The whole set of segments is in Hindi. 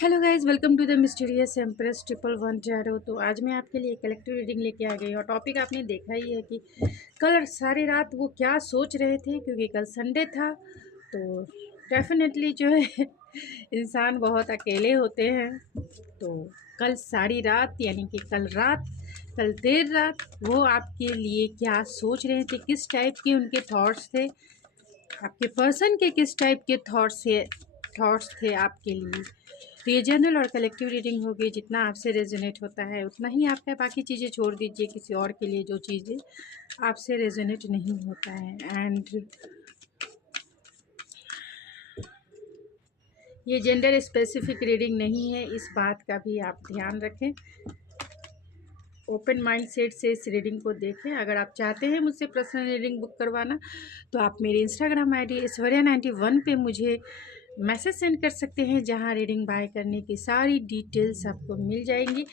Hello guys, welcome to the mysterious empress 1110। तो आज मैं आपके लिए कलेक्टिव रीडिंग लेके आ गई और टॉपिक आपने देखा ही है कि कल सारी रात वो क्या सोच रहे थे, क्योंकि कल संडे था। तो डेफिनेटली जो है इंसान बहुत अकेले होते हैं। तो कल सारी रात यानी कि कल देर रात वो आपके लिए क्या सोच रहे थे, किस टाइप के उनके थॉट्स थे, आपके पर्सन के किस टाइप के थॉट्स थे आपके लिए। तो ये जनरल और कलेक्टिव रीडिंग होगी। जितना आपसे रेजोनेट होता है उतना ही आपका, बाकी चीज़ें छोड़ दीजिए किसी और के लिए जो चीज़ें आपसे रेजोनेट नहीं होता है। एंड ये जेंडर स्पेसिफिक रीडिंग नहीं है, इस बात का भी आप ध्यान रखें। ओपन माइंड सेट से इस रीडिंग को देखें। अगर आप चाहते हैं मुझसे पर्सनल रीडिंग बुक करवाना तो आप मेरे इंस्टाग्राम ID ऐश्वर्या91 पे मुझे मैसेज सेंड कर सकते हैं, जहां रीडिंग बाय करने की सारी डिटेल्स आपको मिल जाएंगी।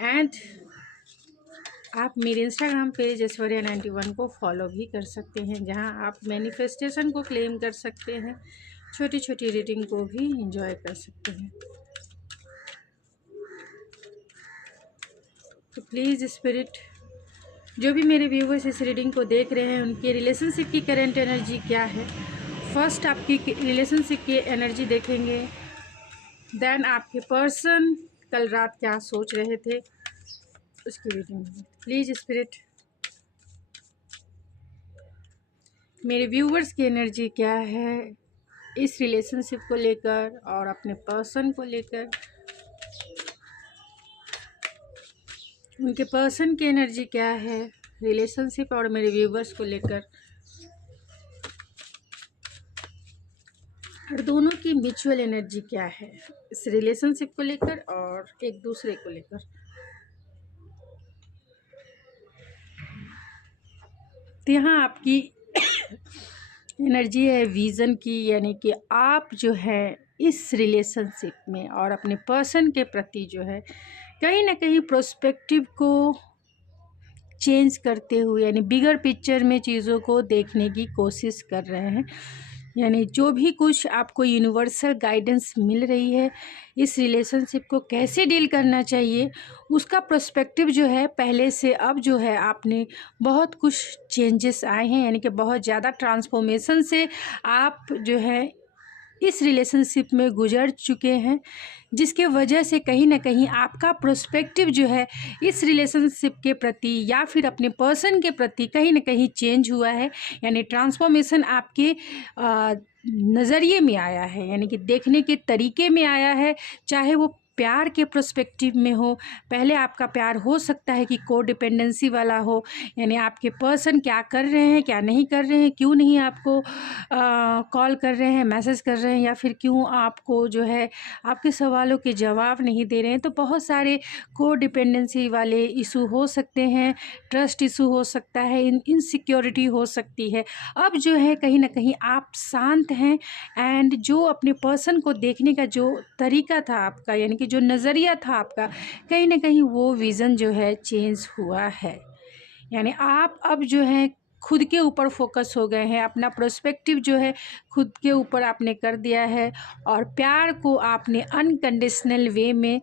एंड आप मेरे इंस्टाग्राम पेज ऐश्वर्या91 को फॉलो भी कर सकते हैं, जहां आप मैनिफेस्टेशन को क्लेम कर सकते हैं, छोटी छोटी रीडिंग को भी इंजॉय कर सकते हैं। तो प्लीज़ स्पिरिट, जो भी मेरे व्यूवर्स इस रीडिंग को देख रहे हैं, उनके रिलेशनशिप की करंट एनर्जी क्या है। फर्स्ट आपकी रिलेशनशिप की एनर्जी देखेंगे, देन आपके पर्सन कल रात क्या सोच रहे थे उसकी रीडिंग। प्लीज़ स्पिरिट, मेरे व्यूवर्स की एनर्जी क्या है इस रिलेशनशिप को लेकर और अपने पर्सन को लेकर। उनके पर्सन की एनर्जी क्या है रिलेशनशिप और मेरे व्यूवर्स को लेकर, और दोनों की म्यूचुअल एनर्जी क्या है इस रिलेशनशिप को लेकर और एक दूसरे को लेकर। तो यहाँ आपकी एनर्जी है विज़न की, यानी कि आप जो है इस रिलेशनशिप में और अपने पर्सन के प्रति जो है कहीं ना कहीं प्रोस्पेक्टिव को चेंज करते हुए, यानी बिगर पिक्चर में चीज़ों को देखने की कोशिश कर रहे हैं। यानी जो भी कुछ आपको यूनिवर्सल गाइडेंस मिल रही है इस रिलेशनशिप को कैसे डील करना चाहिए, उसका पर्सपेक्टिव जो है पहले से अब जो है आपने बहुत कुछ चेंजेस आए हैं, यानी कि बहुत ज़्यादा ट्रांसफॉर्मेशन से आप जो है इस रिलेशनशिप में गुजर चुके हैं, जिसके वजह से कहीं ना कहीं आपका प्रोस्पेक्टिव जो है इस रिलेशनशिप के प्रति या फिर अपने पर्सन के प्रति कहीं ना कहीं चेंज हुआ है। यानी ट्रांसफॉर्मेशन आपके नज़रिए में आया है, यानी कि देखने के तरीके में आया है। चाहे वो प्यार के प्रोस्पेक्टिव में हो, पहले आपका प्यार हो सकता है कि को डिपेंडेंसी वाला हो, यानी आपके पर्सन क्या कर रहे हैं क्या नहीं कर रहे हैं, क्यों नहीं आपको कॉल कर रहे हैं, मैसेज कर रहे हैं, या फिर क्यों आपको जो है आपके सवालों के जवाब नहीं दे रहे हैं। तो बहुत सारे को डिपेंडेंसी वाले इशू हो सकते हैं, ट्रस्ट इशू हो सकता है, इनसिक्योरिटी हो सकती है। अब जो है कहीं ना कहीं आप शांत हैं, एंड जो अपने पर्सन को देखने का जो तरीका था आपका, यानी कि जो नज़रिया था आपका, कहीं ना कहीं वो विज़न जो है चेंज हुआ है। यानी आप अब जो है खुद के ऊपर फोकस हो गए हैं, अपना प्रोस्पेक्टिव जो है खुद के ऊपर आपने कर दिया है, और प्यार को आपने अनकंडीशनल वे में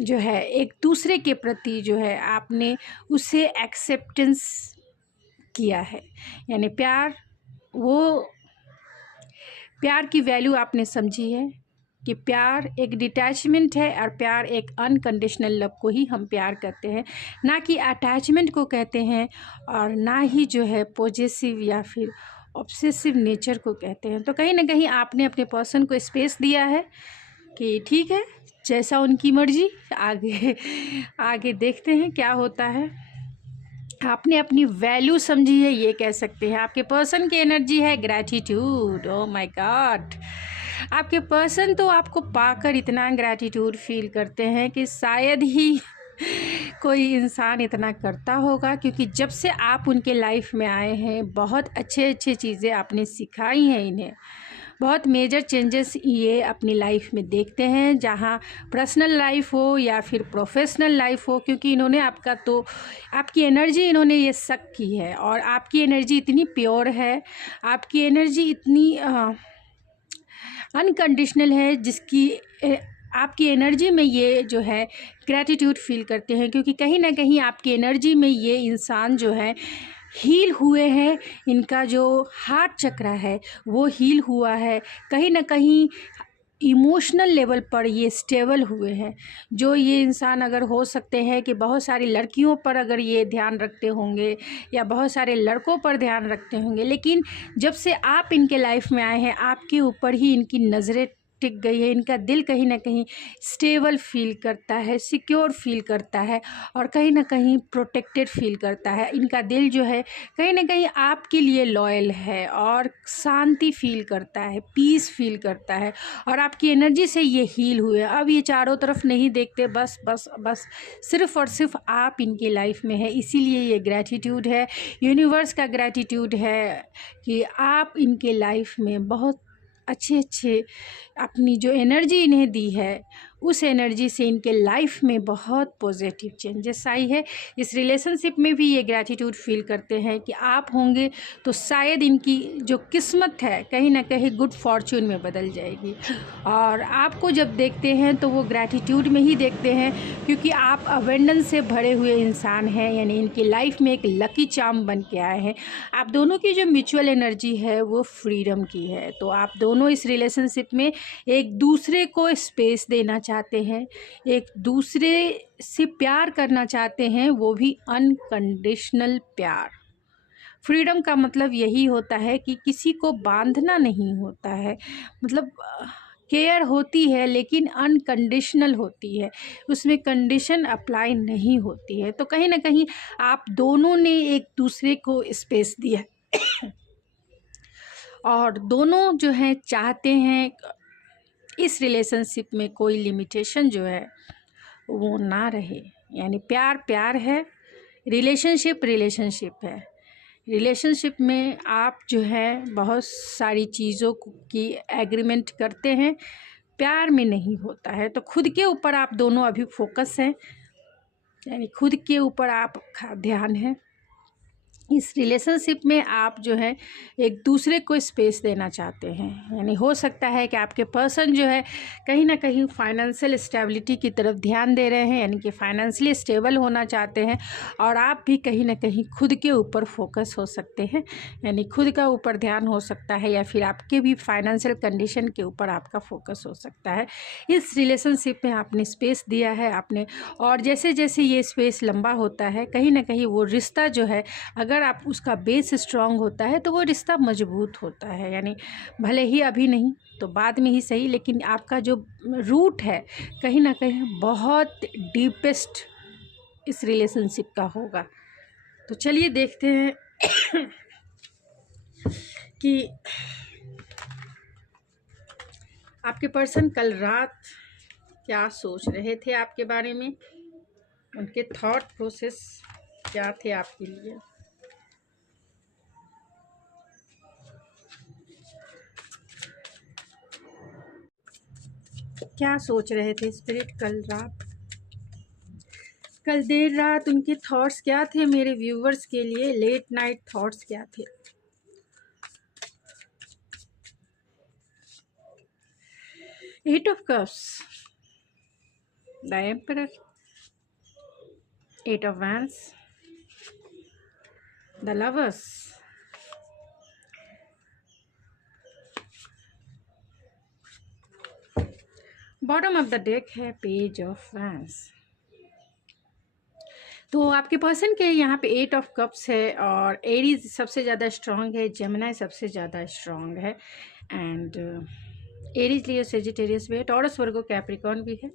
जो है एक दूसरे के प्रति जो है आपने उसे एक्सेप्टेंस किया है। यानी प्यार की वैल्यू आपने समझी है कि प्यार एक डिटैचमेंट है, और प्यार एक अनकंडीशनल लव को ही हम प्यार करते हैं, ना कि अटैचमेंट को कहते हैं, और ना ही जो है पॉजेसिव या फिर ऑब्सेसिव नेचर को कहते हैं। तो कहीं ना कहीं आपने अपने पर्सन को स्पेस दिया है कि ठीक है, जैसा उनकी मर्जी, आगे देखते हैं क्या होता है। आपने अपनी वैल्यू समझी है, ये कह सकते हैं। आपके पर्सन की एनर्जी है ग्रैटिट्यूड। ओह माय गॉड, आपके पर्सन तो आपको पाकर इतना ग्रैटिट्यूड फील करते हैं कि शायद ही कोई इंसान इतना करता होगा, क्योंकि जब से आप उनके लाइफ में आए हैं बहुत अच्छे चीज़ें आपने सिखाई हैं इन्हें। बहुत मेजर चेंजेस ये अपनी लाइफ में देखते हैं, जहाँ पर्सनल लाइफ हो या फिर प्रोफेशनल लाइफ हो, क्योंकि इन्होंने आपकी एनर्जी इन्होंने ये शक की है, और आपकी एनर्जी इतनी प्योर है, आपकी एनर्जी इतनी अनकंडीशनल है, जिसकी आपकी एनर्जी में ये जो है ग्रैटिट्यूड फील करते हैं, क्योंकि कहीं ना कहीं आपकी एनर्जी में ये इंसान जो है हील हुए हैं। इनका जो हार्ट चक्र है वो हील हुआ है, कहीं ना कहीं इमोशनल लेवल पर ये स्टेबल हुए हैं। जो ये इंसान अगर हो सकते हैं कि बहुत सारी लड़कियों पर अगर ये ध्यान रखते होंगे या बहुत सारे लड़कों पर ध्यान रखते होंगे, लेकिन जब से आप इनके लाइफ में आए हैं आपके ऊपर ही इनकी नज़रें टिक गई है। इनका दिल कहीं ना कहीं स्टेबल फील करता है, सिक्योर फील करता है और कहीं ना कहीं प्रोटेक्टेड फील करता है। इनका दिल जो है कहीं ना कहीं आपके लिए लॉयल है और शांति फील करता है, पीस फील करता है और आपकी एनर्जी से ये हील हुए। अब ये चारों तरफ नहीं देखते, बस बस बस सिर्फ़ और सिर्फ आप इनकी लाइफ में है। इसीलिए ये ग्रैटिट्यूड है, यूनिवर्स का ग्रैटिट्यूड है कि आप इनके लाइफ में बहुत अच्छे अच्छे अपनी जो एनर्जी इन्हें दी है उस एनर्जी से इनके लाइफ में बहुत पॉजिटिव चेंजेस आई है। इस रिलेशनशिप में भी ये ग्रैटिट्यूड फील करते हैं कि आप होंगे तो शायद इनकी जो किस्मत है कहीं ना कहीं गुड फॉर्च्यून में बदल जाएगी। और आपको जब देखते हैं तो वो ग्रैटिट्यूड में ही देखते हैं, क्योंकि आप अबेंडेंस से भरे हुए इंसान हैं, यानी इनकी लाइफ में एक लकी चार्म बन के आए हैं। आप दोनों की जो म्यूचुअल एनर्जी है वो फ्रीडम की है। तो आप दोनों इस रिलेशनशिप में एक दूसरे को स्पेस देना चाहते हैं, एक दूसरे से प्यार करना चाहते हैं, वो भी अनकंडीशनल प्यार। फ्रीडम का मतलब यही होता है कि किसी को बांधना नहीं होता है, मतलब केयर होती है लेकिन अनकंडीशनल होती है, उसमें कंडीशन अप्लाई नहीं होती है। तो कहीं ना कहीं आप दोनों ने एक दूसरे को स्पेस दिया और दोनों जो है चाहते हैं इस रिलेशनशिप में कोई लिमिटेशन जो है वो ना रहे। यानी प्यार प्यार है, रिलेशनशिप रिलेशनशिप है। रिलेशनशिप में आप जो है बहुत सारी चीज़ों की एग्रीमेंट करते हैं, प्यार में नहीं होता है। तो खुद के ऊपर आप दोनों अभी फोकस हैं, यानी खुद के ऊपर आपका ध्यान है। इस रिलेशनशिप में आप जो है एक दूसरे को स्पेस देना चाहते हैं, यानी हो सकता है कि आपके पर्सन जो है कहीं ना कहीं फाइनेंशियल स्टेबिलिटी की तरफ ध्यान दे रहे हैं, यानी कि फाइनेंशियली स्टेबल होना चाहते हैं और आप भी कहीं ना कहीं खुद के ऊपर फोकस हो सकते हैं, यानी खुद का ऊपर ध्यान हो सकता है या फिर आपके भी फाइनेंशियल कंडीशन के ऊपर आपका फोकस हो सकता है। इस रिलेशनशिप में आपने स्पेस दिया है आपने, और जैसे जैसे ये स्पेस लंबा होता है कहीं ना कहीं वो रिश्ता जो है अगर आप उसका बेस स्ट्रांग होता है तो वो रिश्ता मजबूत होता है। यानी भले ही अभी नहीं तो बाद में ही सही, लेकिन आपका जो रूट है कहीं ना कहीं बहुत डीपेस्ट इस रिलेशनशिप का होगा। तो चलिए देखते हैं कि आपके पर्सन कल रात क्या सोच रहे थे आपके बारे में, उनके थॉट प्रोसेस क्या थे आपके लिए। क्या सोच रहे थे स्पिरिट कल रात, कल देर रात उनके थॉट्स क्या थे मेरे व्यूवर्स के लिए, लेट नाइट थॉट्स क्या थे। Eight of cups, the emperor, eight of wands, the lovers, bottom of the deck है पेज ऑफ वैंड्स। तो आपके पर्सन के यहाँ पे एट ऑफ कप्स है और एरीज सबसे ज़्यादा स्ट्रांग है, जेमिनी सबसे ज़्यादा स्ट्रांग है एंड एरीज लियो सेजिटेरियस भी है, टॉरस वर्गो कैप्रिकॉर्न भी है,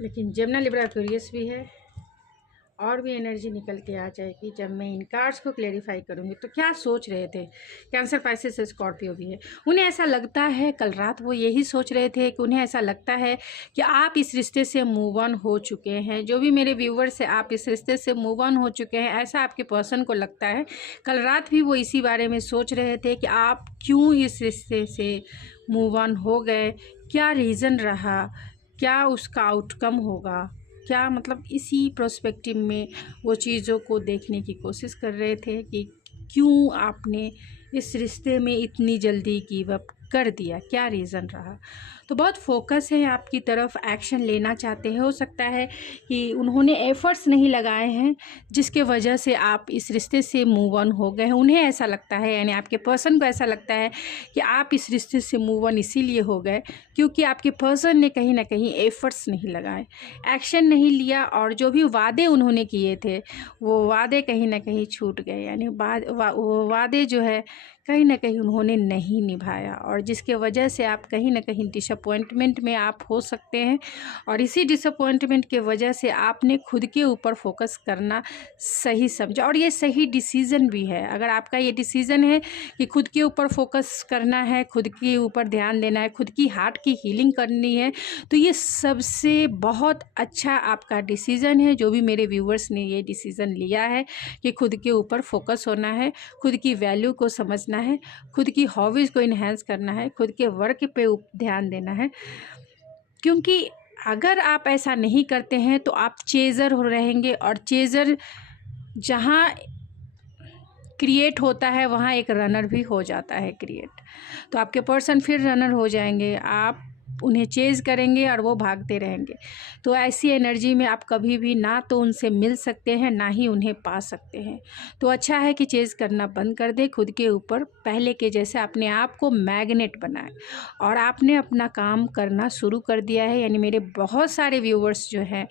लेकिन जेमिनी लिब्रा एक्वेरियस भी है। और भी एनर्जी निकल के आ जाएगी जब मैं इन कार्ड्स को क्लेरिफाई करूँगी। तो क्या सोच रहे थे, कैंसर, पाइसेस, स्कॉर्पियो भी है। उन्हें ऐसा लगता है कल रात वो यही सोच रहे थे कि उन्हें ऐसा लगता है कि आप इस रिश्ते से मूव ऑन हो चुके हैं। जो भी मेरे व्यूवर्स हैं आप इस रिश्ते से मूव ऑन हो चुके हैं, ऐसा आपके पर्सन को लगता है। कल रात भी वो इसी बारे में सोच रहे थे कि आप क्यों इस रिश्ते से मूव ऑन हो गए, क्या रीज़न रहा, क्या उसका आउटकम होगा, क्या मतलब इसी प्रोस्पेक्टिव में वो चीज़ों को देखने की कोशिश कर रहे थे कि क्यों आपने इस रिश्ते में इतनी जल्दी गिव अप कर दिया, क्या रीज़न रहा। तो बहुत फोकस है आपकी तरफ, एक्शन लेना चाहते हैं। हो सकता है कि उन्होंने एफ़र्ट्स नहीं लगाए हैं जिसके वजह से आप इस रिश्ते से मूव ऑन हो गए हैं। उन्हें ऐसा लगता है, यानी आपके पर्सन को ऐसा लगता है कि आप इस रिश्ते से मूव ऑन इसीलिए हो गए क्योंकि आपके पर्सन ने कहीं ना कहीं एफ़र्ट्स नहीं लगाए, एक्शन नहीं लिया, और जो भी वादे उन्होंने किए थे वो वादे कहीं ना कहीं छूट गए। यानी वो वादे जो है कहीं ना कहीं उन्होंने नहीं निभाया, और जिसके वजह से आप कहीं ना कहीं डिसअपॉइंटमेंट में आप हो सकते हैं। और इसी डिसअपॉइंटमेंट के वजह से आपने खुद के ऊपर फोकस करना सही समझा, और ये सही डिसीज़न भी है। अगर आपका ये डिसीज़न है कि खुद के ऊपर फोकस करना है, खुद के ऊपर ध्यान देना है, खुद की हार्ट की हीलिंग करनी है, तो ये सबसे बहुत अच्छा आपका डिसीज़न है। जो भी मेरे व्यूवर्स ने ये डिसीज़न लिया है कि खुद के ऊपर फोकस होना है, खुद की वैल्यू को समझना है, खुद की हॉबीज़ को इन्हेंस करना है, खुद के वर्क पे ध्यान देना है, क्योंकि अगर आप ऐसा नहीं करते हैं तो आप चेज़र हो रहेंगे, और चेज़र जहाँ क्रिएट होता है वहाँ एक रनर भी हो जाता है क्रिएट। तो आपके पर्सन फिर रनर हो जाएंगे, आप उन्हें चेज़ करेंगे और वो भागते रहेंगे। तो ऐसी एनर्जी में आप कभी भी ना तो उनसे मिल सकते हैं, ना ही उन्हें पा सकते हैं। तो अच्छा है कि चेज़ करना बंद कर दे, खुद के ऊपर पहले के जैसे अपने आप को मैग्नेट बनाए, और आपने अपना काम करना शुरू कर दिया है। यानी मेरे बहुत सारे व्यूवर्स जो हैं,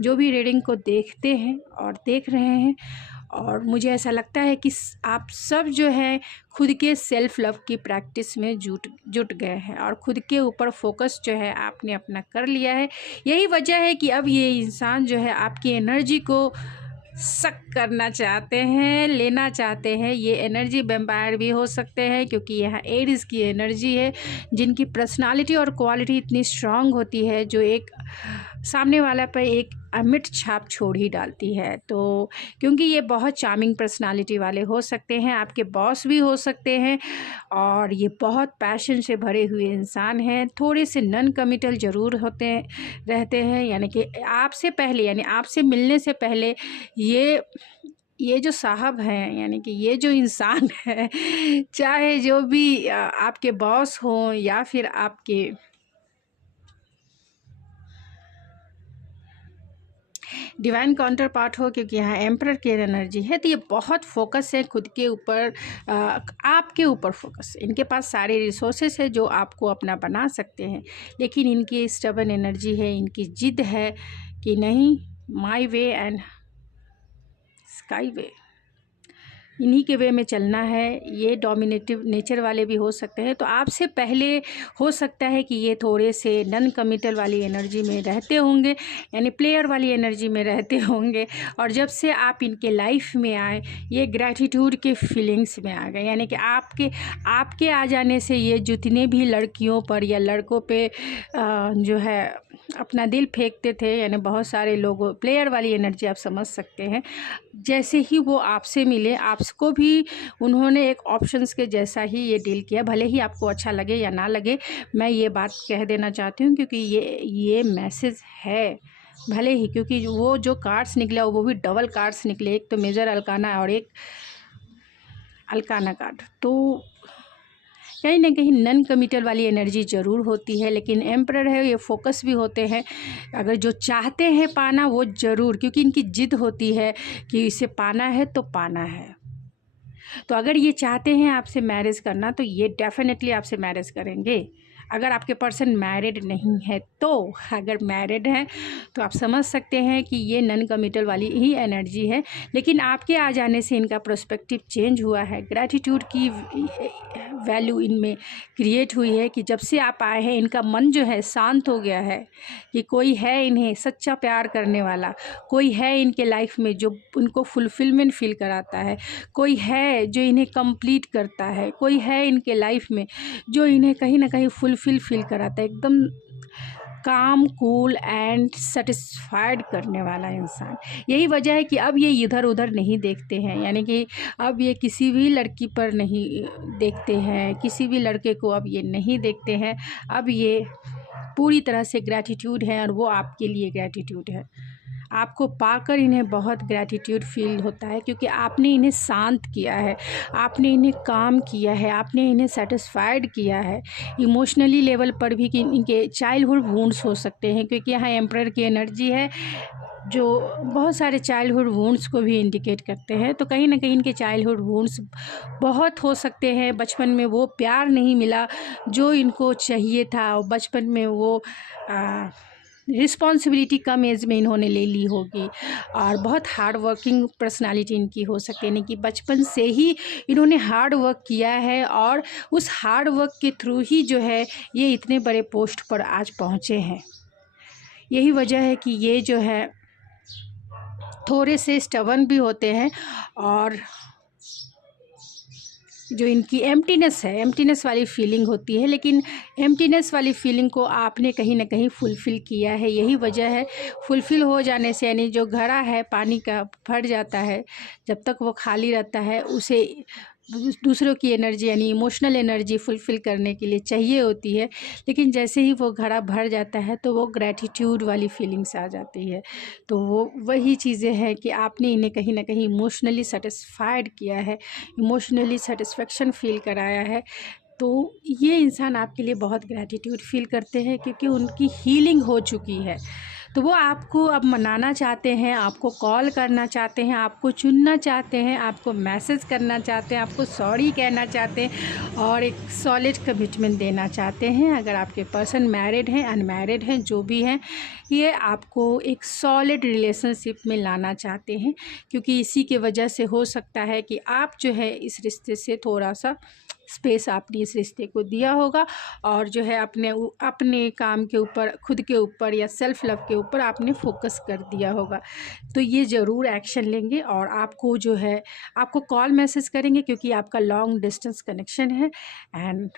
जो भी रीडिंग को देखते हैं और देख रहे हैं, और मुझे ऐसा लगता है कि आप सब जो है खुद के सेल्फ लव की प्रैक्टिस में जुट गए हैं, और खुद के ऊपर फोकस जो है आपने अपना कर लिया है। यही वजह है कि अब ये इंसान जो है आपकी एनर्जी को सक करना चाहते हैं, लेना चाहते हैं। ये एनर्जी वैम्पायर भी हो सकते हैं, क्योंकि यह एरीज की एनर्जी है, जिनकी पर्सनालिटी और क्वालिटी इतनी स्ट्रांग होती है जो एक सामने वाला पर एक अमिट छाप छोड़ ही डालती है। तो क्योंकि ये बहुत चार्मिंग पर्सनालिटी वाले हो सकते हैं, आपके बॉस भी हो सकते हैं, और ये बहुत पैशन से भरे हुए इंसान हैं। थोड़े से नॉन कमिटल ज़रूर रहते हैं, यानी कि आपसे पहले, यानी आपसे मिलने से पहले ये जो साहब हैं, यानी कि ये जो इंसान है, चाहे जो भी आपके बॉस हों या फिर आपके डिवाइन काउंटर पार्ट हो, क्योंकि यहाँ एम्परर की एनर्जी है, तो ये बहुत फोकस है खुद के ऊपर, आपके ऊपर फोकस। इनके पास सारे रिसोर्सेस है जो आपको अपना बना सकते हैं, लेकिन इनकी स्टबन एनर्जी है, इनकी जिद है कि नहीं, माय वे एंड स्काई वे, इन्हीं के वे में चलना है। ये डोमिनेटिव नेचर वाले भी हो सकते हैं। तो आपसे पहले हो सकता है कि ये थोड़े से नॉन कमिटल वाली एनर्जी में रहते होंगे, यानी प्लेयर वाली एनर्जी में रहते होंगे, और जब से आप इनके लाइफ में आए, ये ग्रैटिट्यूड के फीलिंग्स में आ गए। यानी कि आपके आ जाने से ये जितने भी लड़कियों पर या लड़कों पे जो है अपना दिल फेंकते थे, यानी बहुत सारे लोग, प्लेयर वाली एनर्जी आप समझ सकते हैं। जैसे ही वो आपसे मिले, आपको भी उन्होंने एक ऑप्शंस के जैसा ही ये डील किया। भले ही आपको अच्छा लगे या ना लगे, मैं ये बात कह देना चाहती हूँ, क्योंकि ये मैसेज है। भले ही, क्योंकि वो जो कार्ड्स निकले वो भी डबल कार्ड्स निकले, एक तो मेजर अल्काना और एक अल्काना कार्ड। तो कहीं ना कहीं नॉन कमिटल वाली एनर्जी ज़रूर होती है, लेकिन एम्परर है, ये फोकस भी होते हैं। अगर जो चाहते हैं पाना, वो ज़रूर, क्योंकि इनकी जिद होती है कि इसे पाना है तो पाना है। तो अगर ये चाहते हैं आपसे मैरिज करना, तो ये डेफिनेटली आपसे मैरिज करेंगे। अगर आपके पर्सन मैरिड नहीं है तो, अगर मैरिड है तो आप समझ सकते हैं कि ये नॉन कमिटल वाली ही एनर्जी है। लेकिन आपके आ जाने से इनका पर्सपेक्टिव चेंज हुआ है, ग्रैटिट्यूड की वैल्यू इनमें क्रिएट हुई है कि जब से आप आए हैं इनका मन जो है शांत हो गया है, कि कोई है इन्हें सच्चा प्यार करने वाला, कोई है इनके लाइफ में जो उनको फुलफिलमेंट फील कराता है, कोई है जो इन्हें कंप्लीट करता है, कोई है इनके लाइफ में जो इन्हें कहीं ना कहीं फुलफिल फील कराता है, एकदम काम, कूल एंड सेटिस्फाइड करने वाला इंसान। यही वजह है कि अब ये इधर उधर नहीं देखते हैं, यानी कि अब ये किसी भी लड़की पर नहीं देखते हैं, किसी भी लड़के को अब ये नहीं देखते हैं। अब ये पूरी तरह से ग्रैटिट्यूड है, और वो आपके लिए ग्रैटिट्यूड है। आपको पाकर इन्हें बहुत ग्रैटिट्यूड फील होता है, क्योंकि आपने इन्हें शांत किया है, आपने इन्हें काम किया है, आपने इन्हें सेटिस्फाइड किया है इमोशनली लेवल पर भी, कि इनके चाइल्डहुड वुंड्स हो सकते हैं, क्योंकि यहाँ एम्परर की एनर्जी है जो बहुत सारे चाइल्डहुड वुंड्स को भी इंडिकेट करते हैं। तो कहीं ना कहीं इनके चाइल्डहुड वुंड्स बहुत हो सकते हैं, बचपन में वो प्यार नहीं मिला जो इनको चाहिए था, और बचपन में वो रिस्पॉन्सिबिलिटी कम एज में इन्होंने ले ली होगी, और बहुत हार्ड वर्किंग पर्सनालिटी इनकी हो सकती है, यानी कि बचपन से ही इन्होंने हार्ड वर्क किया है, और उस हार्ड वर्क के थ्रू ही जो है ये इतने बड़े पोस्ट पर आज पहुँचे हैं। यही वजह है कि ये जो है थोड़े से स्टबर्न भी होते हैं, और जो इनकी एम्प्टीनेस है, एम्प्टीनेस वाली फीलिंग होती है, लेकिन एम्प्टीनेस वाली फीलिंग को आपने कहीं ना कहीं फुलफ़िल किया है। यही वजह है, फुलफ़िल हो जाने से, यानी जो घड़ा है पानी का भर जाता है, जब तक वो खाली रहता है उसे दूसरों की एनर्जी यानी इमोशनल एनर्जी फुलफ़िल करने के लिए चाहिए होती है, लेकिन जैसे ही वो घड़ा भर जाता है तो वो ग्रैटिट्यूड वाली फीलिंग्स आ जाती है। तो वो वही चीज़ें हैं कि आपने इन्हें कहीं ना कहीं इमोशनली सेटिस्फाइड किया है, इमोशनली सेटिस्फेक्शन फ़ील कराया है। तो ये इंसान आपके लिए बहुत ग्रैटिट्यूड फ़ील करते हैं, क्योंकि उनकी हीलिंग हो चुकी है। तो वो आपको अब मनाना चाहते हैं, आपको कॉल करना चाहते हैं, आपको चुनना चाहते हैं, आपको मैसेज करना चाहते हैं, आपको सॉरी कहना चाहते हैं, और एक सॉलिड कमिटमेंट देना चाहते हैं। अगर आपके पर्सन मैरिड हैं, अनमैरिड हैं, जो भी हैं, ये आपको एक सॉलिड रिलेशनशिप में लाना चाहते हैं, क्योंकि इसी के वजह से हो सकता है कि आप जो है इस रिश्ते से थोड़ा सा स्पेस आपने इस रिश्ते को दिया होगा, और जो है अपने काम के ऊपर, खुद के ऊपर या सेल्फ लव के ऊपर आपने फोकस कर दिया होगा। तो ये ज़रूर एक्शन लेंगे, और आपको जो है आपको कॉल मैसेज करेंगे, क्योंकि आपका लॉन्ग डिस्टेंस कनेक्शन है। एंड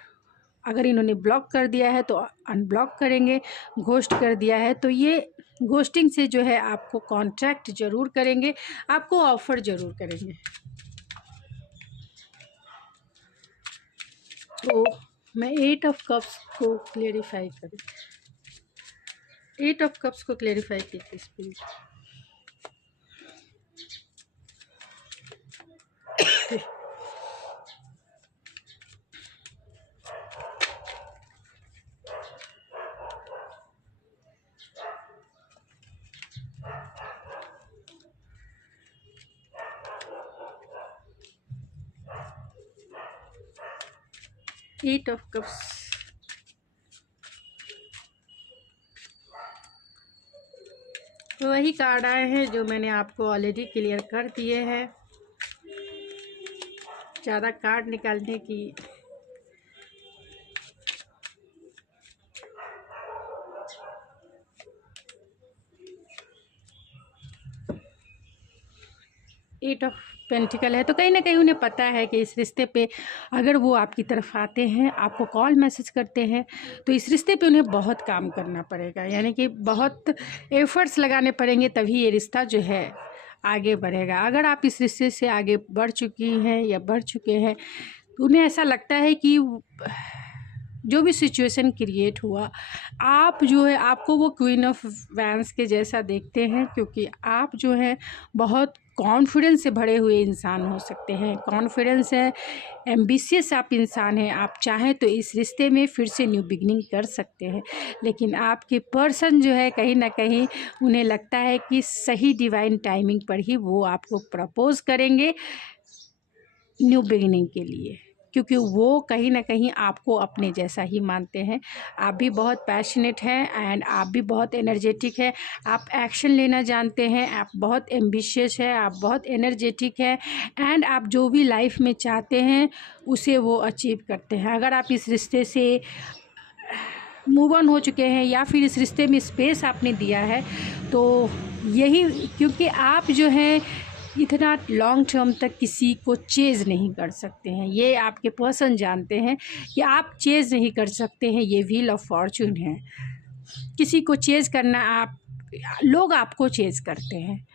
अगर इन्होंने ब्लॉक कर दिया है तो अनब्लॉक करेंगे, घोस्ट कर दिया है तो ये घोस्टिंग से जो है आपको कॉन्ट्रैक्ट ज़रूर करेंगे, आपको ऑफ़र ज़रूर करेंगे। तो मैं 8 ऑफ कप्स को क्लेरिफाई करूँ, 8 ऑफ कप्स को क्लेरिफाई कीजिए स्पिरिट। एट ऑफ कप्स, तो वही कार्ड आए हैं जो मैंने आपको ऑलरेडी क्लियर कर दिए हैं। ज़्यादा कार्ड निकालने की एट ऑफ पेंटिकल है, तो कहीं ना कहीं उन्हें पता है कि इस रिश्ते पे अगर वो आपकी तरफ आते हैं, आपको कॉल मैसेज करते हैं, तो इस रिश्ते पे उन्हें बहुत काम करना पड़ेगा, यानी कि बहुत एफर्ट्स लगाने पड़ेंगे, तभी ये रिश्ता जो है आगे बढ़ेगा। अगर आप इस रिश्ते से आगे बढ़ चुकी हैं या बढ़ चुके हैं, तो उन्हें ऐसा लगता है कि जो भी सिचुएशन क्रिएट हुआ, आप जो है आपको वो क्वीन ऑफ वैंस के जैसा देखते हैं, क्योंकि आप जो है बहुत कॉन्फिडेंस से भरे हुए इंसान हो सकते हैं। कॉन्फिडेंस है, एम्बिशियस आप इंसान हैं, आप चाहें तो इस रिश्ते में फिर से न्यू बिगनिंग कर सकते हैं, लेकिन आपके पर्सन जो है कहीं ना कहीं उन्हें लगता है कि सही डिवाइन टाइमिंग पर ही वो आपको प्रपोज करेंगे न्यू बिगिनिंग के लिए, क्योंकि वो कहीं ना कहीं आपको अपने जैसा ही मानते हैं। आप भी बहुत पैशनेट हैं एंड आप भी बहुत एनर्जेटिक है, आप एक्शन लेना जानते हैं, आप बहुत एम्बिशियस है, आप बहुत एनर्जेटिक है, एंड आप जो भी लाइफ में चाहते हैं उसे वो अचीव करते हैं। अगर आप इस रिश्ते से मूव ऑन हो चुके हैं या फिर इस रिश्ते में स्पेस आपने दिया है, तो यही, क्योंकि आप जो है इतना लॉन्ग टर्म तक किसी को चेज़ नहीं कर सकते हैं, ये आपके पर्सन जानते हैं कि आप चेज़ नहीं कर सकते हैं, ये व्हील ऑफ फॉर्चून है। किसी को चेज़ करना, आप लोग आपको चेज़ करते हैं,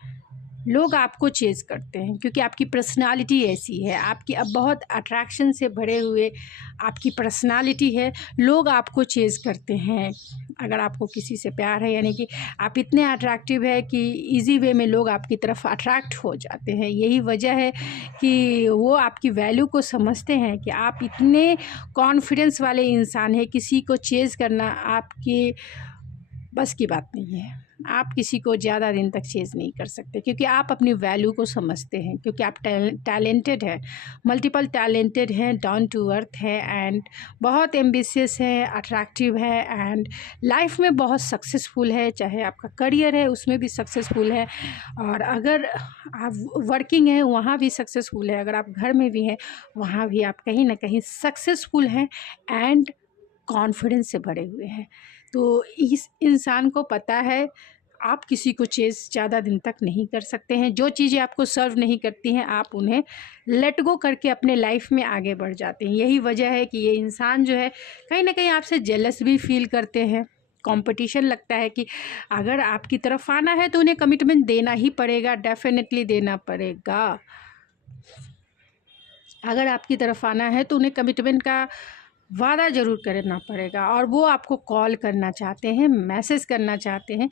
लोग आपको चेज़ करते हैं क्योंकि आपकी पर्सनालिटी ऐसी है, आपकी अब बहुत अट्रैक्शन से भरे हुए आपकी पर्सनालिटी है, लोग आपको चेज़ करते हैं। अगर आपको किसी से प्यार है, यानी कि आप इतने अट्रैक्टिव है कि इजी वे में लोग आपकी तरफ अट्रैक्ट हो जाते हैं। यही वजह है कि वो आपकी वैल्यू को समझते हैं कि आप इतने कॉन्फिडेंस वाले इंसान हैं, किसी को चेज़ करना आपके बस की बात नहीं है। आप किसी को ज़्यादा दिन तक चेज़ नहीं कर सकते, क्योंकि आप अपनी वैल्यू को समझते हैं, क्योंकि आप टैलेंटेड हैं, मल्टीपल टैलेंटेड हैं, डाउन टू अर्थ है एंड बहुत एम्बिशियस है, अट्रैक्टिव है एंड लाइफ में बहुत सक्सेसफुल है। चाहे आपका करियर है उसमें भी सक्सेसफुल है, और अगर आप वर्किंग है वहाँ भी सक्सेसफुल है, अगर आप घर में भी हैं वहाँ भी आप कहीं ना कहीं सक्सेसफुल हैं एंड कॉन्फिडेंस से भरे हुए हैं। तो इस इंसान को पता है आप किसी को चेज़ ज़्यादा दिन तक नहीं कर सकते हैं। जो चीज़ें आपको सर्व नहीं करती हैं आप उन्हें लेट गो करके अपने लाइफ में आगे बढ़ जाते हैं। यही वजह है कि ये इंसान जो है कहीं ना कहीं आपसे जेलस भी फील करते हैं। कंपटीशन लगता है कि अगर आपकी तरफ आना है तो उन्हें कमिटमेंट देना ही पड़ेगा, डेफिनेटली देना पड़ेगा। अगर आपकी तरफ आना है तो उन्हें कमिटमेंट का वादा ज़रूर करना पड़ेगा, और वो आपको कॉल करना चाहते हैं, मैसेज करना चाहते हैं।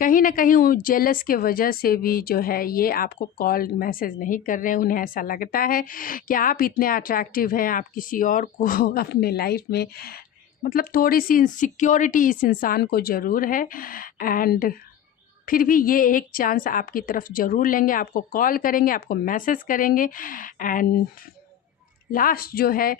कहीं ना कहीं वो जेलस के वजह से भी जो है ये आपको कॉल मैसेज नहीं कर रहे हैं। उन्हें ऐसा लगता है कि आप इतने अट्रैक्टिव हैं, आप किसी और को अपने लाइफ में मतलब थोड़ी सी इनसिक्योरिटी इस इंसान को ज़रूर है, एंड फिर भी ये एक चांस आपकी तरफ ज़रूर लेंगे, आपको कॉल करेंगे, आपको मैसेज करेंगे एंड लास्ट जो है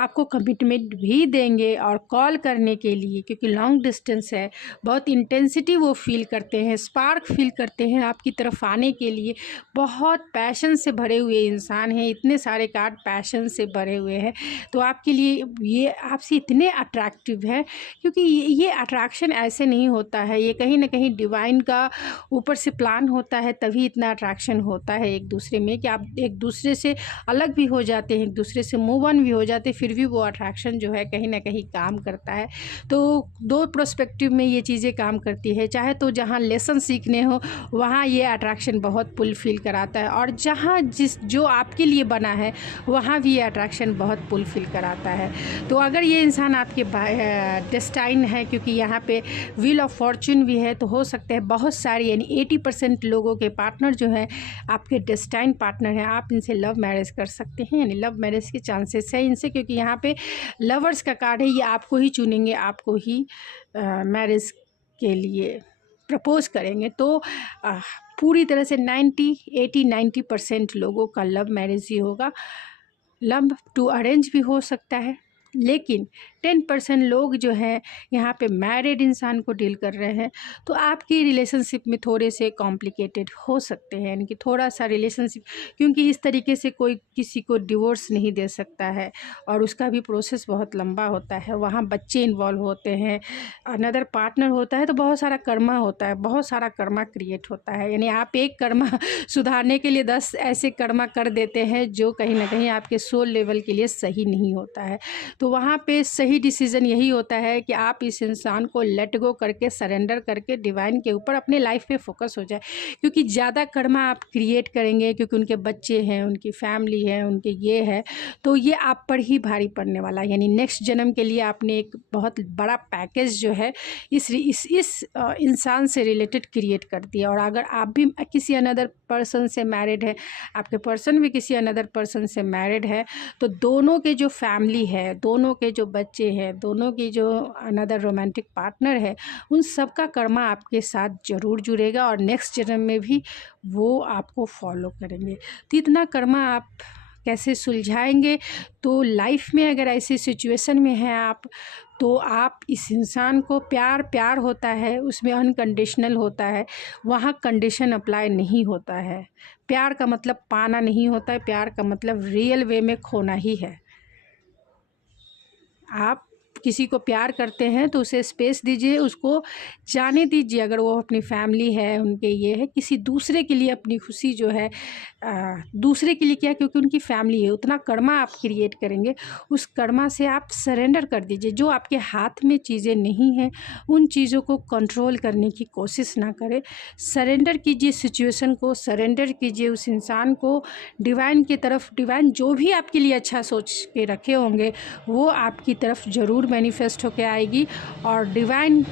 आपको कमिटमेंट भी देंगे। और कॉल करने के लिए, क्योंकि लॉन्ग डिस्टेंस है, बहुत इंटेंसिटी वो फील करते हैं, स्पार्क फील करते हैं आपकी तरफ आने के लिए। बहुत पैशन से भरे हुए इंसान हैं, इतने सारे कार्ड पैशन से भरे हुए हैं, तो आपके लिए ये आपसे इतने अट्रैक्टिव है, क्योंकि ये अट्रैक्शन ऐसे नहीं होता है, ये कहीं ना कहीं डिवाइन का ऊपर से प्लान होता है, तभी इतना अट्रैक्शन होता है एक दूसरे में कि आप एक दूसरे से अलग भी हो जाते हैं, एक दूसरे से मूव ऑन भी हो जाते हैं, फिर भी वो अट्रैक्शन जो है कहीं ना कहीं काम करता है। तो दो प्रोस्पेक्टिव में ये चीज़ें काम करती है। चाहे तो जहाँ लेसन सीखने हो वहाँ ये अट्रैक्शन बहुत पुल फील कराता है, और जहाँ जो आपके लिए बना है वहाँ भी ये अट्रैक्शन बहुत पुल फील कराता है। तो अगर ये इंसान आपके डेस्टाइन है, क्योंकि यहाँ पे व्हील ऑफ फॉर्चून भी है, तो हो सकता है बहुत सारी यानी 80% लोगों के पार्टनर जो है आपके डेस्टाइन पार्टनर हैं, आप इनसे लव मैरिज कर सकते हैं, यानी लव मैरिज के चांसेस है इनसे, क्योंकि यहाँ पे लवर्स का कार्ड है। ये आपको ही चुनेंगे, आपको ही मैरिज के लिए प्रपोज करेंगे। तो पूरी तरह से 90 लोगों का लव मैरिज ही होगा। लव टू अरेंज भी हो सकता है, लेकिन 10% लोग जो हैं यहाँ पे मैरिड इंसान को डील कर रहे हैं। तो आपकी रिलेशनशिप में थोड़े से कॉम्प्लिकेटेड हो सकते हैं, यानी कि थोड़ा सा रिलेशनशिप, क्योंकि इस तरीके से कोई किसी को डिवोर्स नहीं दे सकता है, और उसका भी प्रोसेस बहुत लंबा होता है। वहाँ बच्चे इन्वॉल्व होते हैं, अनदर पार्टनर होता है, तो बहुत सारा कर्मा होता है, बहुत सारा कर्मा क्रिएट होता है। यानी आप एक कर्मा सुधारने के लिए 10 ऐसे कर्मा कर देते हैं जो कहीं ना कहीं आपके सोल लेवल के लिए सही नहीं होता है। तो वहाँ पे सही डिसीज़न यही होता है कि आप इस इंसान को लेट गो करके, सरेंडर करके डिवाइन के ऊपर अपने लाइफ पे फोकस हो जाए, क्योंकि ज़्यादा कर्मा आप क्रिएट करेंगे, क्योंकि उनके बच्चे हैं, उनकी फैमिली है, उनके ये है, तो ये आप पर ही भारी पड़ने वाला है। यानी नेक्स्ट जन्म के लिए आपने एक बहुत बड़ा पैकेज जो है इस इंसान से रिलेटेड क्रिएट कर दिया। और अगर आप भी किसी अनदर पर्सन से मैरिड है, आपके पर्सन भी किसी अनदर पर्सन से मैरिड है, तो दोनों के जो फैमिली है, दोनों के जो बच्चे हैं, दोनों की जो अनदर रोमांटिक पार्टनर है, उन सब का कर्मा आपके साथ ज़रूर जुड़ेगा, और नेक्स्ट जन्म में भी वो आपको फॉलो करेंगे। तो इतना कर्मा आप कैसे सुलझाएंगे? तो लाइफ में अगर ऐसी सिचुएशन में हैं आप, तो आप इस इंसान को प्यार होता है, उसमें अनकंडीशनल होता है, वहाँ कंडीशन अप्लाई नहीं होता है। प्यार का मतलब पाना नहीं होता है, प्यार का मतलब रियल वे में खोना ही है। आप किसी को प्यार करते हैं तो उसे स्पेस दीजिए, उसको जाने दीजिए। अगर वो अपनी फैमिली है, उनके ये है, किसी दूसरे के लिए अपनी खुशी जो है दूसरे के लिए क्या, क्योंकि उनकी फैमिली है, उतना कर्मा आप क्रिएट करेंगे, उस कर्मा से आप सरेंडर कर दीजिए। जो आपके हाथ में चीज़ें नहीं हैं उन चीज़ों को कंट्रोल करने की कोशिश ना करें, सरेंडर कीजिए सिचुएशन को, सरेंडर कीजिए उस इंसान को डिवाइन की तरफ। डिवाइन जो भी आपके लिए अच्छा सोच के रखे होंगे वो आपकी तरफ ज़रूर मैनिफेस्ट होके आएगी, और डिवाइन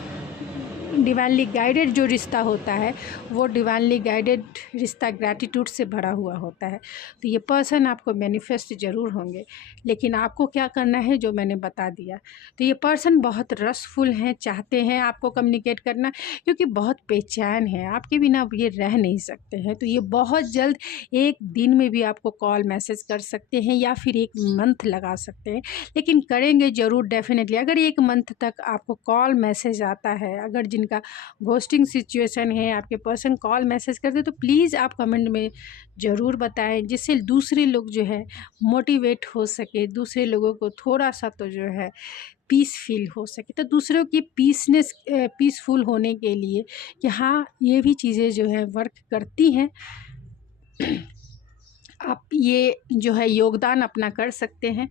डिवाइनली गाइडेड जो रिश्ता होता है वो डिवाइनली गाइडेड रिश्ता ग्रैटिट्यूड से भरा हुआ होता है। तो ये पर्सन आपको मैनिफेस्ट ज़रूर होंगे, लेकिन आपको क्या करना है जो मैंने बता दिया। तो ये पर्सन बहुत रसफुल हैं, चाहते हैं आपको कम्युनिकेट करना, क्योंकि बहुत बेचैन है, आपके बिना ये रह नहीं सकते हैं। तो ये बहुत जल्द एक दिन में भी आपको कॉल मैसेज कर सकते हैं या फिर एक मंथ लगा सकते हैं, लेकिन करेंगे ज़रूर डेफिनेटली। अगर एक मंथ तक आपको कॉल मैसेज आता है, अगर जिनका घोस्टिंग सिचुएशन है, आपके पर्सन कॉल मैसेज करते तो प्लीज़ आप कमेंट में ज़रूर बताएं, जिससे दूसरे लोग जो है मोटिवेट हो सके, दूसरे लोगों को थोड़ा सा तो जो है पीस फील हो सके। तो दूसरों की पीसफुल होने के लिए कि हाँ ये भी चीज़ें जो है वर्क करती हैं, आप ये जो है योगदान अपना कर सकते हैं।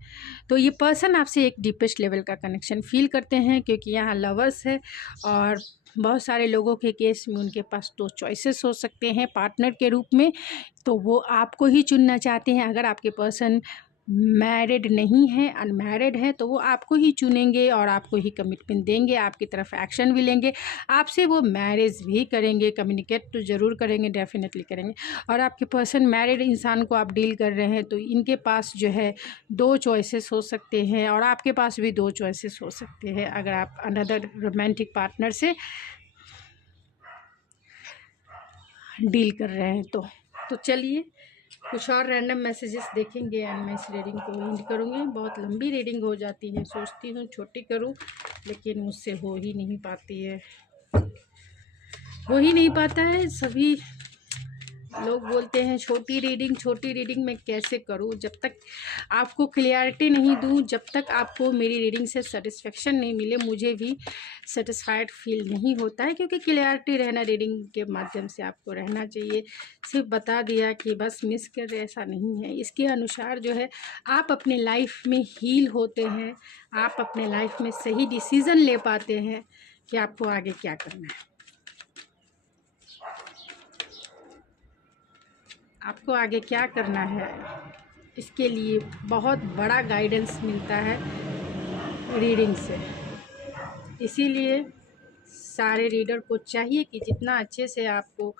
तो ये पर्सन आपसे एक डीपेस्ट लेवल का कनेक्शन फील करते हैं, क्योंकि यहाँ लवर्स है और बहुत सारे लोगों के केस में उनके पास 2 चॉइसेस हो सकते हैं पार्टनर के रूप में। तो वो आपको ही चुनना चाहते हैं। अगर आपके पर्सन मैरिड नहीं है, अनमैरिड है, तो वो आपको ही चुनेंगे और आपको ही कमिटमेंट देंगे, आपकी तरफ एक्शन भी लेंगे, आपसे वो मैरिज भी करेंगे, कम्युनिकेट तो ज़रूर करेंगे, डेफिनेटली करेंगे। और आपके पर्सन मैरिड इंसान को आप डील कर रहे हैं तो इनके पास जो है 2 चॉइसेस हो सकते हैं और आपके पास भी 2 चॉइसेस हो सकते हैं अगर आप अनदर रोमांटिक पार्टनर से डील कर रहे हैं तो चलिए कुछ और रैंडम मैसेजेस देखेंगे एंड मैं इस रीडिंग को एंड करूँगी। बहुत लंबी रीडिंग हो जाती है, सोचती हूँ छोटी करूँ, लेकिन मुझसे हो ही नहीं पाती है, हो ही नहीं पाता है। सभी लोग बोलते हैं छोटी रीडिंग मैं कैसे करूं। जब तक आपको क्लियरिटी नहीं दूं, जब तक आपको मेरी रीडिंग से सेटिस्फेक्शन नहीं मिले, मुझे भी सेटिस्फाइड फील नहीं होता है, क्योंकि क्लियरिटी रहना रीडिंग के माध्यम से आपको रहना चाहिए। सिर्फ बता दिया कि बस मिस कर रहे, ऐसा नहीं है। इसके अनुसार जो है आप अपने लाइफ में हील होते हैं, आप अपने लाइफ में सही डिसीज़न ले पाते हैं कि आपको आगे क्या करना है। आपको आगे क्या करना है, इसके लिए बहुत बड़ा गाइडेंस मिलता है रीडिंग से। इसीलिए सारे रीडर को चाहिए कि जितना अच्छे से आपको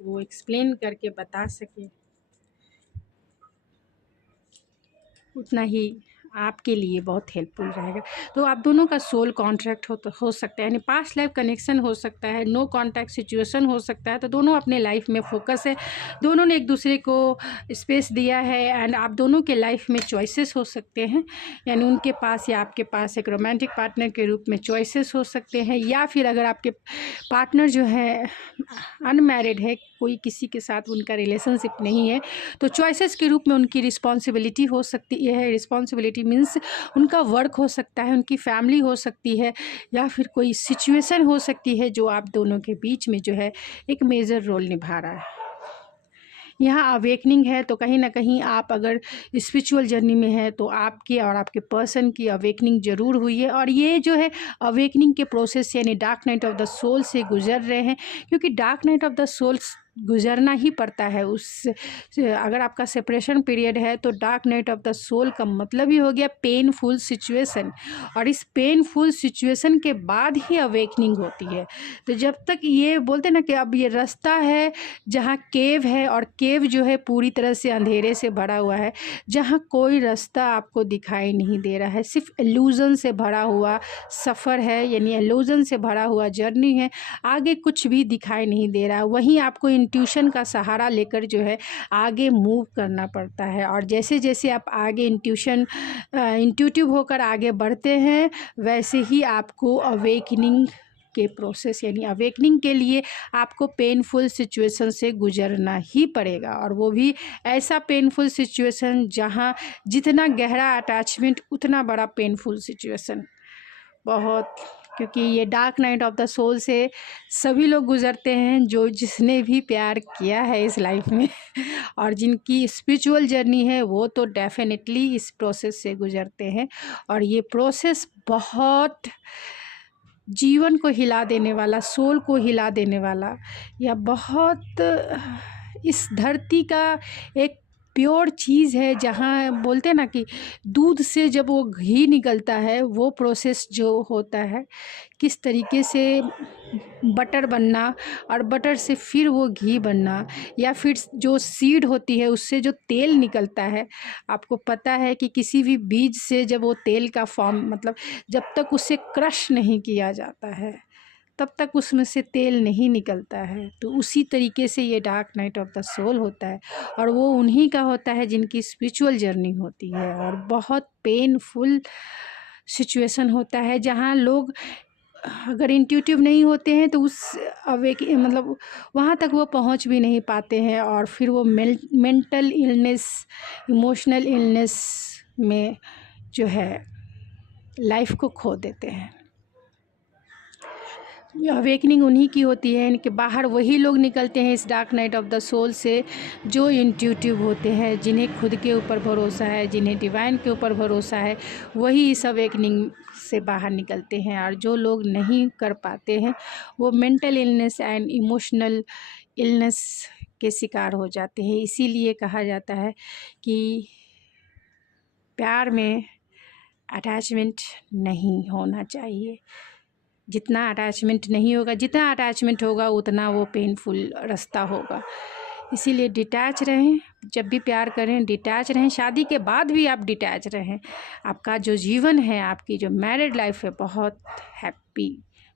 वो एक्सप्लेन करके बता सके, उतना ही आपके लिए बहुत हेल्पफुल रहेगा। तो आप दोनों का सोल कॉन्ट्रैक्ट हो सकता है, यानी पास्ट लाइफ कनेक्शन हो सकता है, नो कॉन्टैक्ट सिचुएशन हो सकता है। तो दोनों अपने लाइफ में फोकस है, दोनों ने एक दूसरे को स्पेस दिया है एंड आप दोनों के लाइफ में चॉइसेस हो सकते हैं, यानी उनके पास या आपके पास एक रोमांटिक पार्टनर के रूप में चॉइसेस हो सकते हैं, या फिर अगर आपके पार्टनर जो है अनमैरिड है, कोई किसी के साथ उनका रिलेशनशिप नहीं है, तो चॉइसेस के रूप में उनकी रिस्पॉन्सिबिलिटी हो सकती है। रिस्पॉन्सिबिलिटी मीन्स उनका वर्क हो सकता है, उनकी फैमिली हो सकती है, या फिर कोई सिचुएशन हो सकती है जो आप दोनों के बीच में जो है एक मेजर रोल निभा रहा है। यहाँ अवेकनिंग है, तो कहीं ना कहीं आप अगर स्पिरिचुअल जर्नी में है तो आपकी और आपके पर्सन की अवेकनिंग ज़रूर हुई है। और ये जो है अवेकनिंग के प्रोसेस यानी dark night of the soul से गुजर रहे हैं, क्योंकि dark night of the souls गुजरना ही पड़ता है। उस अगर आपका सेपरेशन पीरियड है तो dark night of the soul का मतलब ही हो गया पेनफुल सिचुएशन, और इस पेनफुल सिचुएशन के बाद ही अवेकनिंग होती है। तो जब तक ये बोलते ना कि अब ये रास्ता है जहाँ केव है, और केव जो है पूरी तरह से अंधेरे से भरा हुआ है, जहाँ कोई रास्ता आपको दिखाई नहीं दे रहा है, सिर्फ इल्यूजन से भरा हुआ सफ़र है, यानी इल्यूजन से भरा हुआ जर्नी है, आगे कुछ भी दिखाई नहीं दे रहा। वहीं आपको इंट्यूशन का सहारा लेकर जो है आगे मूव करना पड़ता है। और जैसे जैसे आप आगे इंट्यूटिव होकर आगे बढ़ते हैं, वैसे ही आपको अवेकनिंग के प्रोसेस यानी अवेकनिंग के लिए आपको पेनफुल सिचुएशन से गुजरना ही पड़ेगा। और वो भी ऐसा पेनफुल सिचुएशन जहाँ जितना गहरा अटैचमेंट उतना बड़ा पेनफुल सिचुएशन, बहुत, क्योंकि ये dark night of the soul से सभी लोग गुजरते हैं जो जिसने भी प्यार किया है इस लाइफ में और जिनकी स्पिरिचुअल जर्नी है वो तो डेफिनेटली इस प्रोसेस से गुजरते हैं। और ये प्रोसेस बहुत जीवन को हिला देने वाला, सोल को हिला देने वाला, या बहुत इस धरती का एक प्योर चीज़ है, जहाँ बोलते हैं ना कि दूध से जब वो घी निकलता है, वो प्रोसेस जो होता है, किस तरीके से बटर बनना और बटर से फिर वो घी बनना, या फिर जो सीड होती है उससे जो तेल निकलता है। आपको पता है कि किसी भी बीज से जब वो तेल का फॉर्म, मतलब जब तक उसे क्रश नहीं किया जाता है तब तक उसमें से तेल नहीं निकलता है। तो उसी तरीके से ये dark night of the soul होता है, और वो उन्हीं का होता है जिनकी स्पिरिचुअल जर्नी होती है, और बहुत पेनफुल सिचुएशन होता है जहाँ लोग अगर इंट्यूटिव नहीं होते हैं तो उस अवेक मतलब वहाँ तक वो पहुँच भी नहीं पाते हैं, और फिर वो मेंटल इलनेस, इमोशनल इलनेस में जो है लाइफ को खो देते हैं। अवेकनिंग उन्हीं की होती है, इनके बाहर वही लोग निकलते हैं इस dark night of the soul से जो इंट्यूटिव होते हैं, जिन्हें खुद के ऊपर भरोसा है, जिन्हें डिवाइन के ऊपर भरोसा है, वही इस अवेकनिंग से बाहर निकलते हैं। और जो लोग नहीं कर पाते हैं वो mental illness and emotional illness के शिकार हो जाते हैं। इसीलिए कहा जाता है कि प्यार में अटैचमेंट नहीं होना चाहिए। जितना अटैचमेंट नहीं होगा, जितना अटैचमेंट होगा उतना वो पेनफुल रास्ता होगा। इसीलिए डिटैच रहें, जब भी प्यार करें डिटैच रहें, शादी के बाद भी आप डिटैच रहें। आपका जो जीवन है, आपकी जो मैरिड लाइफ है, बहुत हैप्पी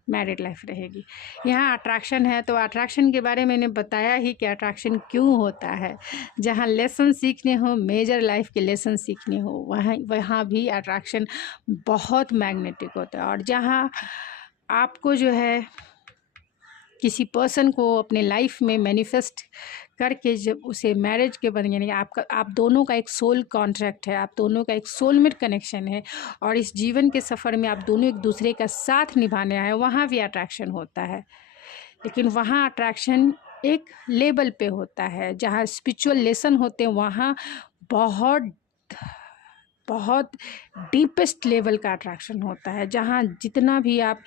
मैरिड लाइफ रहेगी। यहाँ अट्रैक्शन है तो अट्रैक्शन के बारे में मैंने बताया ही कि अट्रैक्शन क्यों होता है। जहाँ लेसन सीखने हो, मेजर लाइफ के लेसन सीखने हो, वहाँ भी अट्रैक्शन बहुत मैग्नेटिक होता है। और जहाँ आपको जो है किसी पर्सन को अपने लाइफ में मैनिफेस्ट करके जब उसे मैरिज के बन, यानी आप दोनों का एक सोल कॉन्ट्रैक्ट है, आप दोनों का एक सोलमेट कनेक्शन है, और इस जीवन के सफ़र में आप दोनों एक दूसरे का साथ निभाने आए, वहाँ भी अट्रैक्शन होता है। लेकिन वहाँ अट्रैक्शन एक लेवल पे होता है। जहाँ स्पिरिचुअल लेसन होते हैं वहाँ बहुत बहुत डीपेस्ट लेवल का अट्रैक्शन होता है, जहाँ जितना भी आप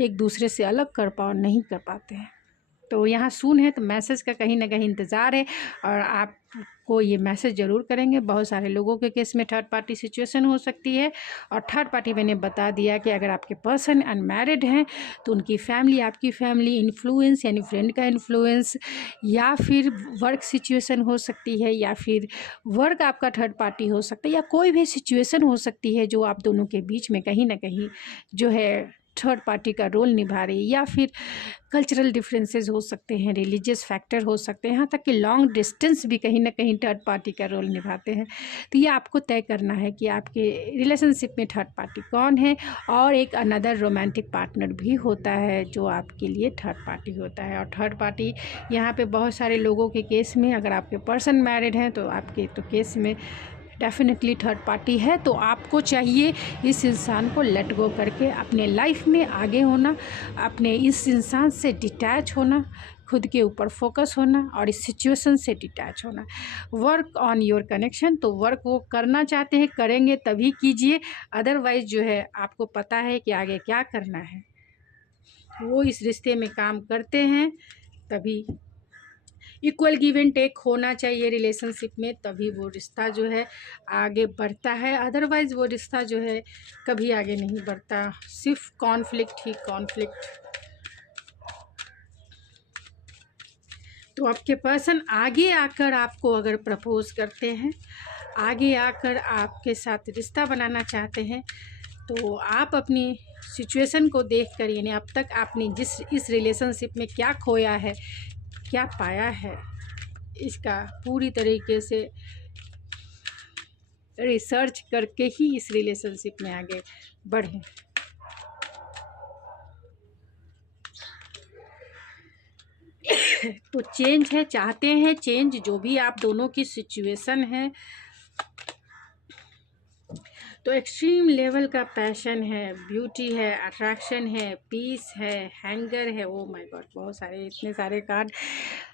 एक दूसरे से अलग कर पाओ नहीं कर पाते हैं। तो यहाँ सून है तो मैसेज का कहीं ना कहीं इंतज़ार है, और आपको ये मैसेज ज़रूर करेंगे। बहुत सारे लोगों के केस में थर्ड पार्टी सिचुएशन हो सकती है, और थर्ड पार्टी मैंने बता दिया कि अगर आपके पर्सन अनमैरिड हैं तो उनकी फैमिली, आपकी फैमिली, इन्फ्लुएंस यानी फ्रेंड का इन्फ्लुएंस, या फिर वर्क सिचुएशन हो सकती है, या फिर वर्क आपका थर्ड पार्टी हो सकता है, या कोई भी सिचुएशन हो सकती है जो आप दोनों के बीच में कहीं ना कहीं जो है थर्ड पार्टी का रोल निभा रही है, या फिर कल्चरल डिफरेंसेस हो सकते हैं, रिलीजियस फैक्टर हो सकते हैं, यहाँ तक कि लॉन्ग डिस्टेंस भी कहीं ना कहीं थर्ड पार्टी का रोल निभाते हैं। तो ये आपको तय करना है कि आपके रिलेशनशिप में थर्ड पार्टी कौन है, और एक अनदर रोमांटिक पार्टनर भी होता है जो आपके लिए थर्ड पार्टी होता है। और थर्ड पार्टी यहाँ पे बहुत सारे लोगों के केस में, अगर आपके पर्सन मैरिड हैं तो आपके तो केस में डेफिनेटली थर्ड पार्टी है। तो आपको चाहिए इस इंसान को लेट गो करके अपने लाइफ में आगे होना, अपने इस इंसान से डिटैच होना, खुद के ऊपर फोकस होना, और इस सिचुएशन से डिटैच होना। वर्क ऑन योर कनेक्शन, तो वर्क वो करना चाहते हैं, करेंगे तभी कीजिए, अदरवाइज जो है आपको पता है कि आगे क्या करना है, वो इस रिश्ते में काम करते हैं तभी। इक्वल गिव एंड टेक होना चाहिए रिलेशनशिप में, तभी वो रिश्ता जो है आगे बढ़ता है, अदरवाइज़ वो रिश्ता जो है कभी आगे नहीं बढ़ता, सिर्फ कॉन्फ्लिक्ट ही कॉन्फ्लिक्ट। तो आपके पर्सन आगे आकर आपको अगर प्रपोज करते हैं, आगे आकर आपके साथ रिश्ता बनाना चाहते हैं, तो आप अपनी सिचुएशन को देखकर, यानी अब तक आपने इस रिलेशनशिप में क्या खोया है, क्या पाया है, इसका पूरी तरीके से रिसर्च करके ही इस रिलेशनशिप में आगे बढ़ें। तो चेंज है, चाहते हैं चेंज, जो भी आप दोनों की सिचुएशन है, तो एक्सट्रीम लेवल का पैशन है, ब्यूटी है, अट्रैक्शन है, पीस है, हैंगर है। ओ माय गॉड, बहुत सारे, इतने सारे कार्ड।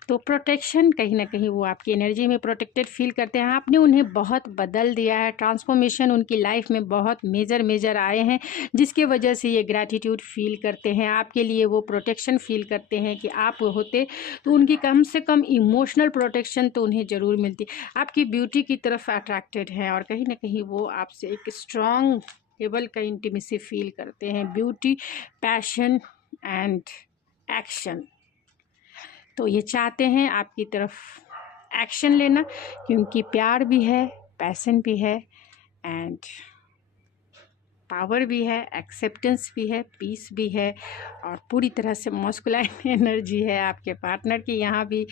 तो प्रोटेक्शन, कहीं ना कहीं वो आपकी एनर्जी में प्रोटेक्टेड फील करते हैं। आपने उन्हें बहुत बदल दिया है, ट्रांसफॉर्मेशन उनकी लाइफ में बहुत मेजर आए हैं, जिसके वजह से ये ग्रैटिट्यूड फील करते हैं आपके लिए। वो प्रोटेक्शन फील करते हैं कि आप होते तो उनकी कम से कम इमोशनल प्रोटेक्शन तो उन्हें ज़रूर मिलती। आपकी ब्यूटी की तरफ अट्रैक्टेड हैं और कहीं ना कहीं वो आपसे एक स्ट्रॉन्ग लेवल का इंटीमेसी फील करते हैं। Beauty, passion and action. तो ये चाहते हैं आपकी तरफ एक्शन लेना, क्योंकि प्यार भी है, पैशन भी है एंड पावर भी है, एक्सेप्टेंस भी है, पीस भी है और पूरी तरह से मॉस्कुलाइन एनर्जी है आपके पार्टनर की। यहाँ भी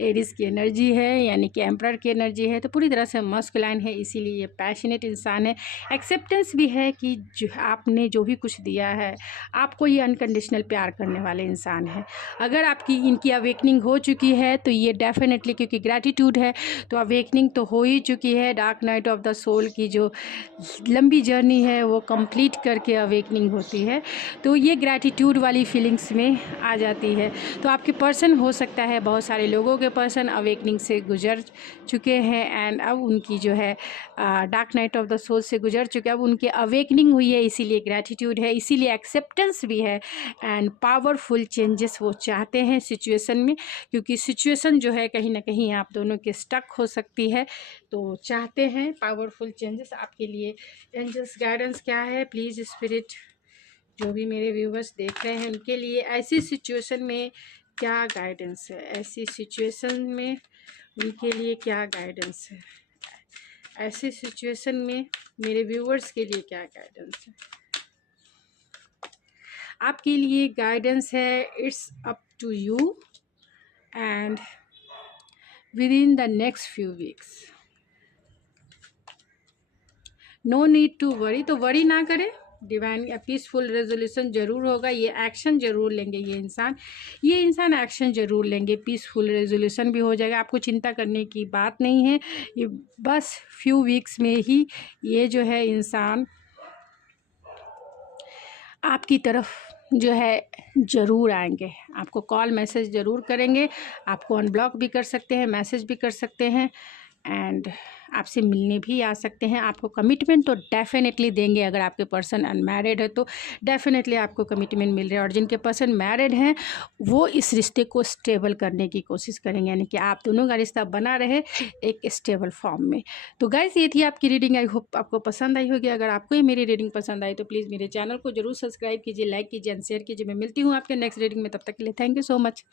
एरिस की एनर्जी है, यानी कि एम्परर की एनर्जी है, तो पूरी तरह से मॉस्कुलाइन है, इसीलिए ये पैशनेट इंसान है। एक्सेप्टेंस भी है कि जो आपने जो भी कुछ दिया है, आपको ये अनकंडीशनल प्यार करने वाले इंसान है। अगर आपकी इनकी अवेकनिंग हो चुकी है तो ये डेफिनेटली, क्योंकि ग्रैटिट्यूड है तो अवेकनिंग तो हो ही चुकी है। Dark night of the soul की जो लंबी जर्नी है वो कंप्लीट करके अवेकनिंग होती है, तो ये ग्रैटिट्यूड वाली फीलिंग्स में आ जाती है। तो आपके पर्सन, हो सकता है बहुत सारे लोगों के पर्सन अवेकनिंग से गुजर चुके हैं एंड अब उनकी जो है dark night of the soul से गुजर चुके हैं, अब उनकी अवेकनिंग हुई है, इसीलिए ग्रैटिट्यूड है, इसीलिए एक्सेप्टेंस भी है एंड पावरफुल चेंजेस वो चाहते हैं सिचुएशन में, क्योंकि सिचुएशन जो है कहीं ना कहीं आप दोनों के स्टक हो सकती है। तो चाहते हैं पावरफुल चेंजेस आपके लिए। एंजल्स गाइडेंस क्या है प्लीज़ स्पिरिट, जो भी मेरे व्यूवर्स देख रहे हैं उनके लिए ऐसी सिचुएशन में क्या गाइडेंस है, ऐसी सिचुएशन में उनके लिए क्या गाइडेंस है, ऐसी सिचुएशन में मेरे व्यूवर्स के लिए क्या गाइडेंस है। आपके लिए गाइडेंस है, it's up to you and within the next few weeks no need to worry. तो वरी ना करें, डिवाइन पीसफुल रेजोल्यूशन ज़रूर होगा, ये एक्शन ज़रूर लेंगे, ये इंसान एक्शन ज़रूर लेंगे, पीसफुल रेजोल्यूशन भी हो जाएगा। आपको चिंता करने की बात नहीं है, ये बस फ्यू वीक्स में ही ये जो है इंसान आपकी तरफ जो है ज़रूर आएंगे, आपको कॉल मैसेज ज़रूर करेंगे, आपको अनब्लॉक भी कर सकते हैं, मैसेज भी कर सकते हैं एंड आपसे मिलने भी आ सकते हैं। आपको कमिटमेंट तो डेफिनेटली देंगे। अगर आपके पर्सन अनमैरिड है तो डेफिनेटली आपको कमिटमेंट मिल रहा है, और जिनके पर्सन मैरिड हैं वो इस रिश्ते को स्टेबल करने की कोशिश करेंगे, यानी कि आप दोनों का रिश्ता बना रहे एक स्टेबल फॉर्म में। तो गाइस, ये थी आपकी रीडिंग, आई होप आपको पसंद आई होगी। अगर आपको ये मेरी रीडिंग पसंद आई तो प्लीज़ मेरे चैनल को जरूर सब्सक्राइब कीजिए, लाइक कीजिए एंड शेयर कीजिए। मैं मिलती हूँ आपके नेक्स्ट रीडिंग में, तब तक के लिए थैंक यू सो मच।